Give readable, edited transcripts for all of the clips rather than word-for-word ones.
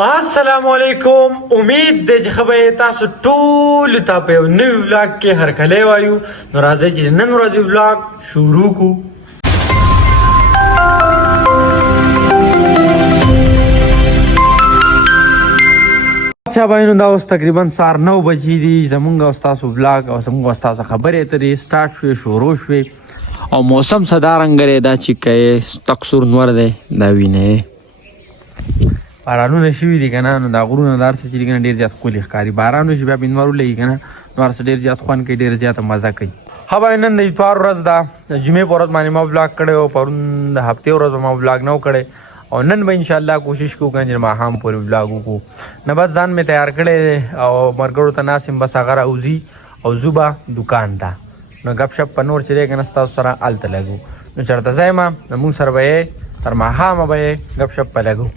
अस्सलामुअलैकुम। उम्मीद ده چې خبره تاسو ټول ته په یو نوی ولاګ کې هرکلی وایو. نو راځئ چې نن ورځې ولاګ شروع کو. اچھا بھائی دا اوس تقریبا سار 9 بجې دي. زمونږ او تاسو ولاګ او زمونږ او تاسو خبرې اترې سٹارټ شوې شروع شوې او موسم صدارنګ لري دا چې کې تکسور نور دی دا وینه بارانونه شوي دي کنه. نو دا غرونه دار څه چې کنه ډیر زیات ښکلي ښکاري. باران وشي بیا بینوار ولګي کنه نو ورسره ډیر زیات خوند کوي ډیر زیات مزه کوي. ها بھائی نن د اتوار ورځ ده د جمعې په ورځ باندې ما ولاګ کړی او پرون د هفتې ورځ ما ولاګ نه کړی او نن به ان شاء الله کوشش کوو چې ما هم پورې ولاګ وکړو. نه بس ځان مې تیار کړی او مرګرو ته ناسم بس هغه راوځي او زوبا دکان ته نو غپ شپ په نور چې دی کنه ستاسو سره الته لګو. نو چېرته ځای ما مونږ سره به تر ماښامه به غپ شپ په لګو.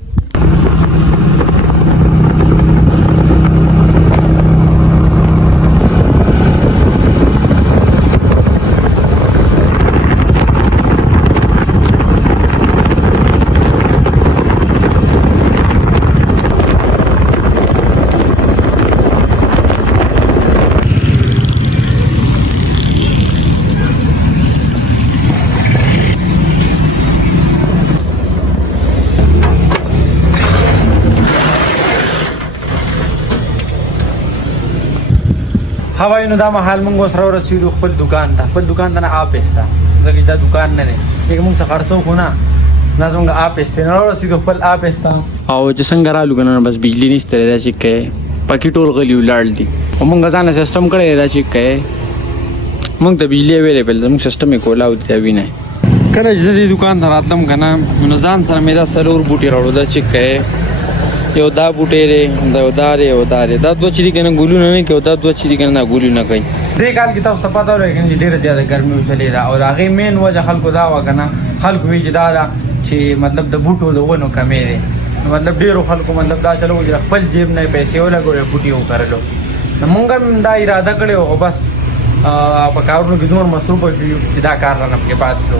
ها وای نو دا مهال مونږ سره ورسېدو خپل دکان ته. خپل دکان ته نه آپسته ځکه دا دکان نه دی چې مونږ څه خرڅو خو نه نه زموږ آپسته نه ورسېدو خپل آپسته او چې څنګه رالو کنه بس بجلی نشته دا چې کې پکې ټول غلي ولاړ دي او مونږ ځان سیستم کړی دا چې کې مونږ ته بجلی اویلیبل زموږ سیستم یې کولاو دی وینه. کله چې دې دکان ته راتلم کنه نو ځان سره مې دا سلور بوټي راوړو دا چې کې یو دا بوټی دی دا ودارې ودارې دا دوه چې دي کنه ګلونه نه کوي دا دوه چې دي کنه دا ګلونه کوي. دې کال کې تاسو ته پته ولرئ کنه چې ډېره زیاته ګرمي وچلې ده او د هغې مین وجه خلکو دا وه کنه خلکو وایي چې دا ده چې مطلب د بوټو د ونو کمې دی مطلب ډېرو خلکو مطلب دا چلو چې خپل جیب نه پیسې ولګوي بوټي وکرلو. نو مونږ هم دا اراده کړې او بس په کارونو کې دومره مصروفه شو چې دا کار رانه پکې پاتې شو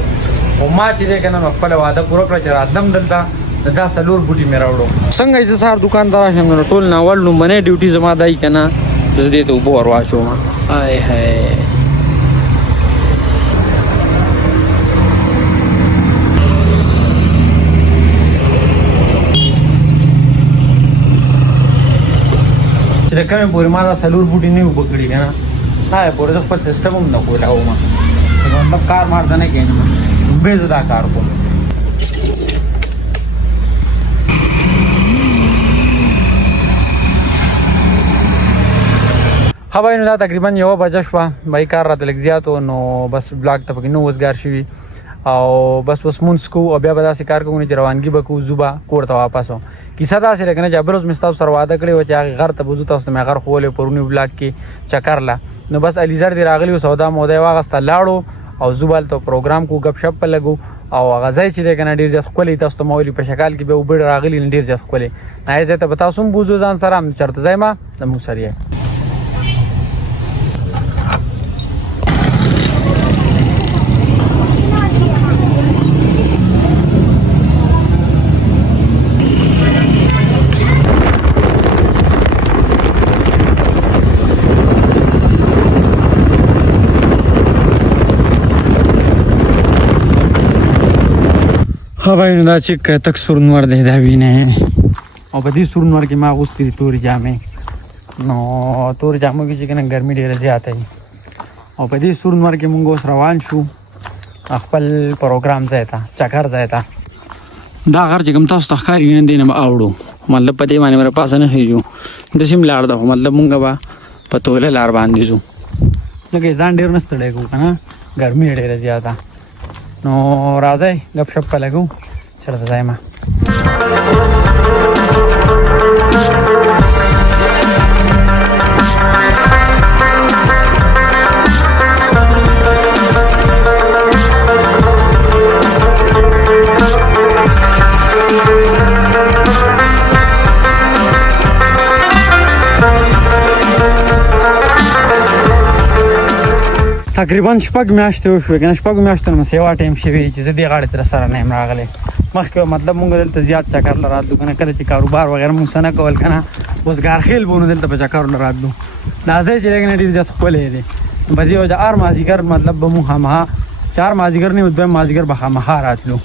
او ما چې دی کنه نو خپله واده پوره کړه چې راتلم دلته دا سلور بوټي مې راوړو. څنګه چې سهار دکان ته راشم نو ټول ناول لومبنۍ ډیوټي زما دی که نه زه دې ته اوبه ور واچوم. آی هی چې د کومې پورې ما دا سلور بوټي نه اوبه کړي که نه هغې پورې زه خپل سیسټم هم نه کولاوم مطلب کار مارته نه کښېنم بې زه دا کار کوم. ها بھائی نو دا تقریبا 1 بجه شوه بای کار راته لږ زیات و نو بس بلاک ته پکې نو وزګار شوي او بس اوس مونځ کوو او بیا به داسې کار کوو چې روانګي به کوو ځو به کور ته واپس وم. کیسه داسې ده که نه چې بل ورځ مې ستاسو سره واده کړی وه چې هغې غر ته به ځو تاسو ته مې غر ښوولی پروني بلاک کې چکر له نو بس علیزړ دې راغلي و سودا مودا یې واخېسته لاړو او ځو به هلته پروګرام کوو ګپ شپ په لګو او هغه ځای چې دی که نه ډېر زیات ښکلی تاسو ته ما ویلي په شکال کې بیا اوبه راغلي نو ډېر زیات ښکلی هغې ځای ته به تاسو هم بوځو ځان سره چېرته ځای ما زموږ سره یې. ها بھائی نو دا چې تک سورنور دی دا وینه او په دې سورنور کې ما اغوستې دي تورې جامې نو تورې جامو کې چې که نه ګرمي ډېره زیاته وي او په دې سورنور کې مونږ اوس روان شو خپل پروګرام ځای ته چکر ځای ته. دا غر چې کوم تاسو ته ښکاري نه دی نه به اوړو مطلب په دې باندې مره پاسه نه خېږو داسې هم لار ده خو مطلب مونږ به په توله لار باندې ځو ځکه ځان ډېر نه ستړی کوو که نه ګرمي ډېره زیاته. نو راځئ ګپ شپ په لګو چېرته ځای ما. تقریبا شپږ میاشتې وشوې که نه شپږو میاشتو نه مې یوه ټایم شوي چې زه دې غاړې ته راسره نه یم راغلی مخکې مطلب مونږ دلته زیات چکر له راتلو که نه کله چې کاروبار وغیره مونږ څه نه کول که نه اوس ګارخیل به نو دلته په چکرو له راتلو دا ځای چې دی که نه ډېر زیات ښکلی دی په دې وجه هر مازدیګر مطلب به مونږ خامخا چې هر مازدیګر نه وي دویم مازدیګر به خامخا راتلو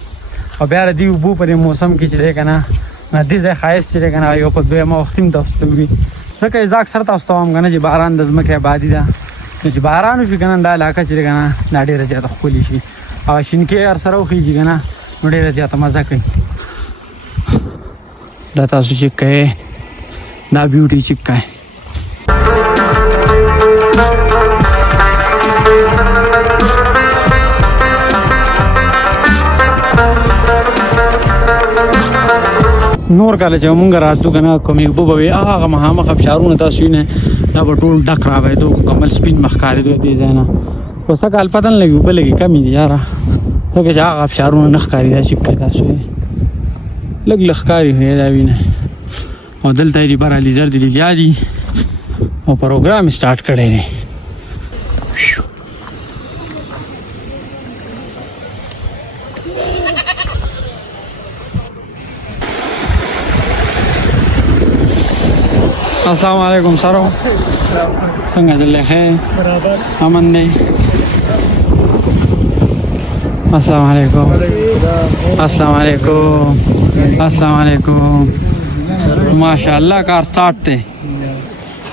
او بیا د دې اوبو په دې موسم کې چې دی که نه دې ځای ښایست چې دی که نه یو په دویمه وختي هم تاسو ته وي ځکه زه اکثر تاسو ته وایم که نه چې باران د ځمکې آبادي ده نو چې باران وشي که نه دا علاقه چې دی که نه دا ډېره زیاته ښکلې شي او شینکۍ هر سره وخیږي که نه نو ډېره زیاته مزه کوي دا تاسو چک کوئ دا بیوټي چک کوئ نور کله چې مونږ راتلو که نه کومې اوبه به وي هغه مخامخ ابشارونه تاسو وینئ دا به ټول ډک رابهېدو مکمل سپین مخ ښکارېدو دې ځای نه اوس څه کال پته نه لګي اوبه لږې کمې دي یاره ځکه چې هغه ابشارونه نه ښکاري دا چک کوي تاسو لږ لږ ښکاري خو دا وینئ او دلته یې د بر علیزر د لیدیا دي او پروګرام یې سټارټ کړی دی السلام علیکم سرو څنګه چلې ښه برابر امن دی السلام علیکم السلام علیکم السلام علیکم ماشاءالله کار سٹارٹ دی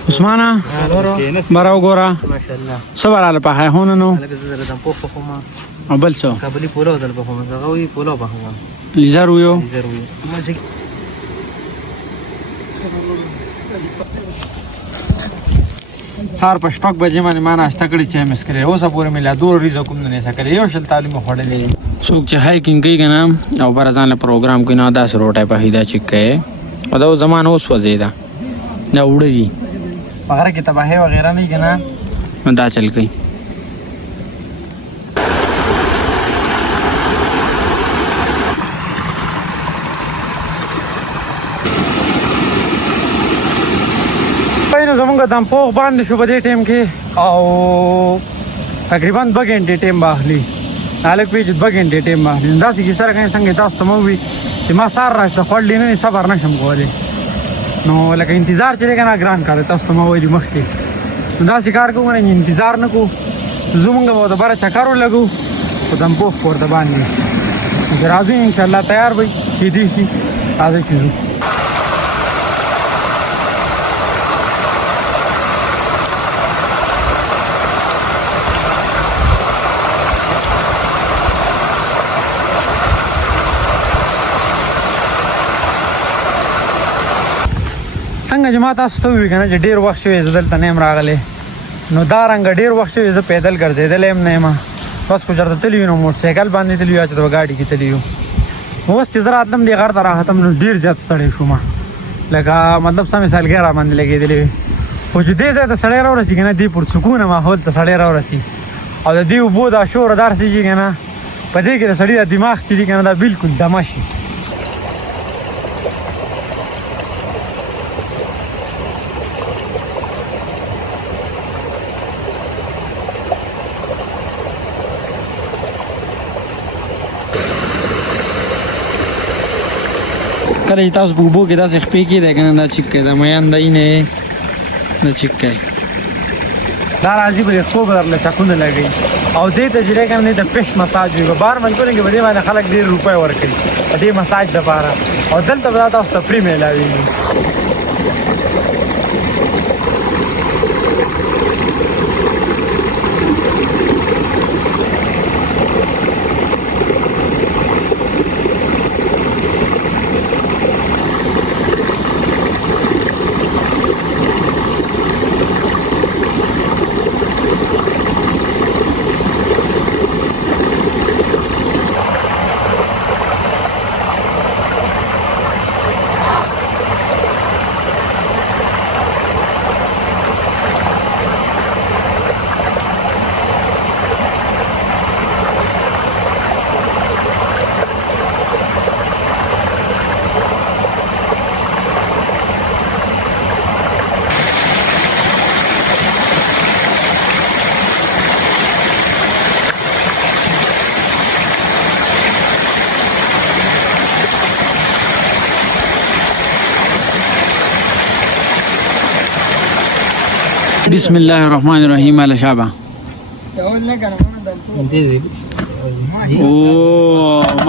عثمانه برا وګوره ماشاءالله صبر علی په هونه نو لکه زه درته په خوما او بل څه کابلی پولو دل په خوما غوي پولو په خوما لیزر ویو سار په شپږ بجې باندې ما ناشته کړې چې مس کړې اوسه پورې مې لا دور ریزه کوم نه سکرې یو شل تعلیم خوړلې څوک چې هایکینګ کوي که نه او بره ځان له پروګرام کوي نو داسې روټی پخوي دا چک کوي او دا زمانه اوس وځېده دا اوړه وي په غره کې تباهۍ وغیره نه وي که نه نو دا چل کوي نو زمونږ دمپوغ باندې شو په دې ټایم کې او تقریبا 2 غنټې ټایم به اخلي هلک وایي چې 2 غنټې ټایم به اخلي نو داسې کیسه راکوي څنګه تاسو ته مه ووي چې ما سهار راشته خوړلې نه صبر نه شم کولی نو لکه انتظار چې دی که نه ګران کار دی تاسو ته ما ویلي مخکې نو داسې کار کوو نه انتظار نه کوو زمونږ به د بره چکر ولګو په دمپوغ پورته باندې نو چې راځو انشاءالله تیار به کیدی شي راځئ چې ځو څنګه چې ما تاسو ته ووایي که نه چې ډېر وخت شوی زه دلته نه یم راغلی نو دا رنګه ډېر وخت شوی زه پیدل ګرځېدلی هم نه یم بس خو چېرته تللي یو نو موټرسایکل باندې تللي یو یا چې په ګاډي کې تللي یو اوس چې زه راتلم دې غر ته راختم نو ډېر زیات ستړی شوم لکه مطلب سمې سالګۍ را باندې لګېدلې وي خو چې دې ځای ته سړی راورسي که نه دې پرسکونه ماحول ته سړی راورسي او د دې اوبو دا شور داسې چې که نه په دې کې د سړي د دماغ چې دي که نه دا بلکل دمه شي کله چې تاسو په اوبو کې داسې خپې کېدی که نه دا چک کوي دا میان دی نه دا چک کوي دا راځي به د خوب درله چکونه لګوي او دې ته چې دی که نه دې ته پش مساج وي په بهر ملکونو کې په دې باندې خلک ډېر روپۍ ورکوي په دې مساج دپاره او دلته به دا تاسو ته فري میلاوېږي बिस्मिल्लाहिर्रहमानिर्रहीम अला शाबा ओ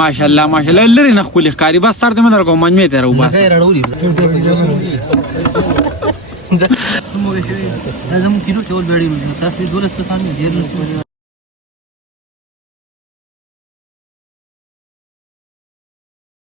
माशाल्लाह माशाल्लाह लरी न खुली कारी बस सर में को मन में तेरा बस لازم كيلو تقول بعدين تاسي دول استثاني دير